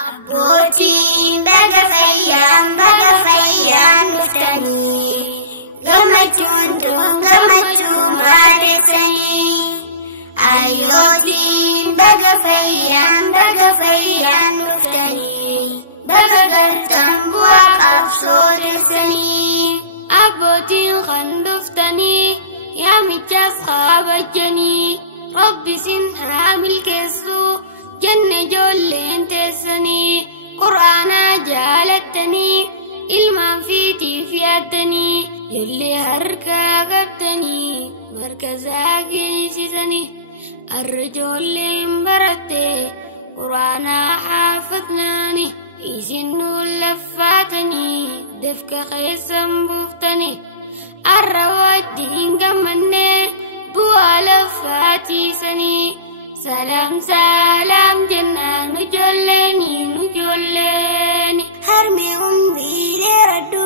Abbootiin baga fayyaan dhuftanii gammachuun gammachuu maaddessanii. Ayyootiin baga fayyaan dhuftanii baga galtan bu'aa qabsoo dhiyeessanii. Abbootiin kan dhuftanii yaamichas kabajanii Rabbi sin haa milkeessu jenne ijoolleen teessanii. Qur'aana jaalattanii ilmaan fiitiif yaaddanii illee harkaa qabdanii markazaa geessisanii. Arra ijoolleen baratte Qur'aana haafatnaani isin nuun laffaatanii dafqa keessan buuftanii. Arra wajjin gammannee bu'aa laffaatiisanii. Salam jennaan ijoolleeni. Harmi umriilee raddu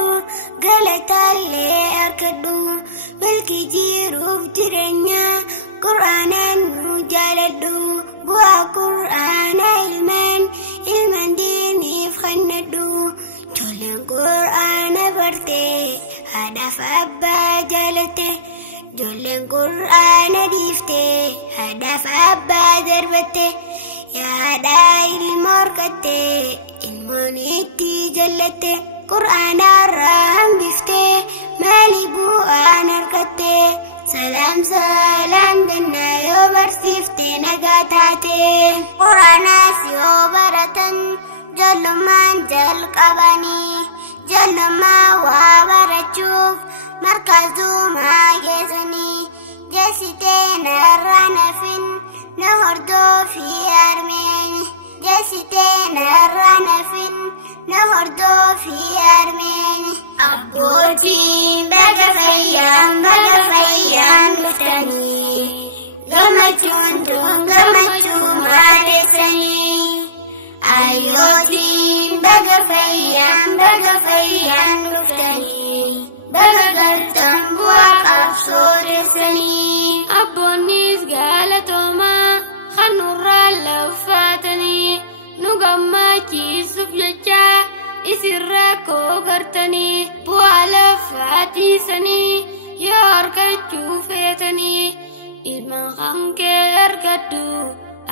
galataallee arkaddu milki jiruuf jireenya Qur'aanaan nu jaaladhu. Bu'aa Qur'aana ilmaan diiniif kannadhu. Ijoolleen Qur'aana bartee haadhaaf abbaa jaalatte. Ijoolleen Qur'aana dhiiftee haadhaaf abbaa darbatte. Yaada ilma horkattee ilmoon itti jallatte. Qur'aana irraa hambiftee maali bu'aan harkattee. Salam jennaa yoo barsiiftee nagaa taate. Qur'aanas yoo baratan ijoollummaan jalqabanii. Ijoollummaa waa barachuuf markazumaa geessanii. Jeessitee narraa nafin na hordofii armeeni. Jeessitee narraa nafin na hordofii armeeni. Abbootiin baga fayyaan dhuftanii gammachuun gammachuu maaddessanii. Ayyootiin baga fayyaan dhuftanii baga galtan bu'aa qabsoo dhiyeessanii. Abboonnis galatoomaa kan nurraa laffaatanii nu gammachiisuuf jecha isirraa koo gartanii. Bu'aa laffaatiisanii yoo argachuu feetanii ilmaan kan kee argadhu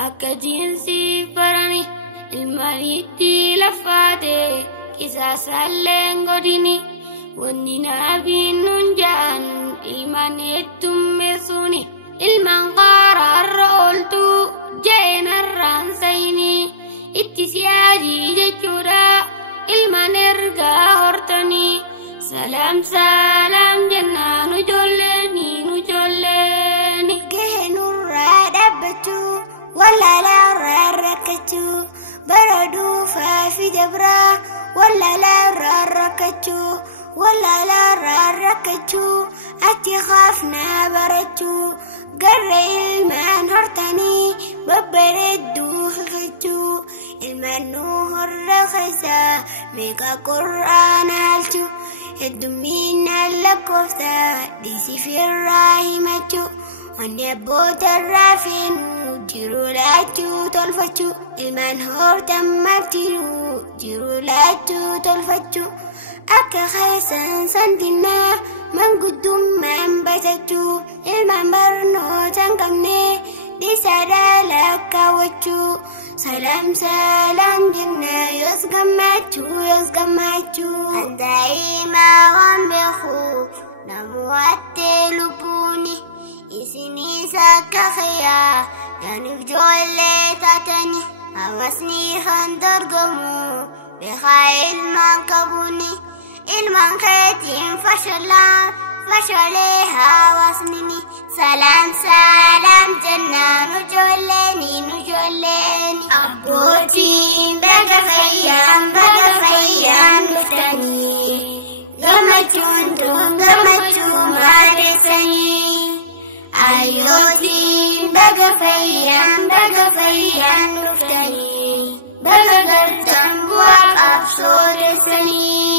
akka jiinsiif barani. Ilmaan itti laffaate qisaasaalleen godhini. Wanni naabiin nun ja'an ilmaan heddummeessuuni. Ilmaan qaraarra ooltu ja'een harraan sayini. Itti siyaadii jechuudha ilmaan ergaa hortanii. Salam jennaan ijoolleeni. Gahee nurraa dhaabbachuu wallaalaa irraa rakkachuu. Baraduu faafi dabraa wallaalaa irraa rakkachuu. Ati qaafnaa barachuu garra ilmaan hortanii babbareedduu hiikkachuu. Ilmaan nuu horra keessaa meeqa Qur'aana haalchuu. Heddumminaan lakkoofsaa dhiisiif irraa himachuu. Wanni abboota irraa feenuu jiru laachuu tolfachuu. Ilmaan hortan martinuu jiru laachuu tolfachuu. Akka keessan sandinnaa manguddummaan batachuu. Ilmaan barnoota hin qabne dhiisaadhaa lakkaawwachuu. Salam jennaa yoos gammachuu. Handaa'imaa waan beekuuf namu waattee lubbuuni. Isinis akka khayyaa yaaniif ijoollee taatani. Hawaasni kan dorgomu beekaa ilmaan qabuuni. Ilmaan keetiin fashalee hawaasnini. Salam jennaan ijoolleeni. Abbootiin baga fayyaan dhuftanii gammachuun maaddessanii. Ayyootiin baga fayyaan dhuftanii baga galtan bu'aa qabsoo dhiyeessanii.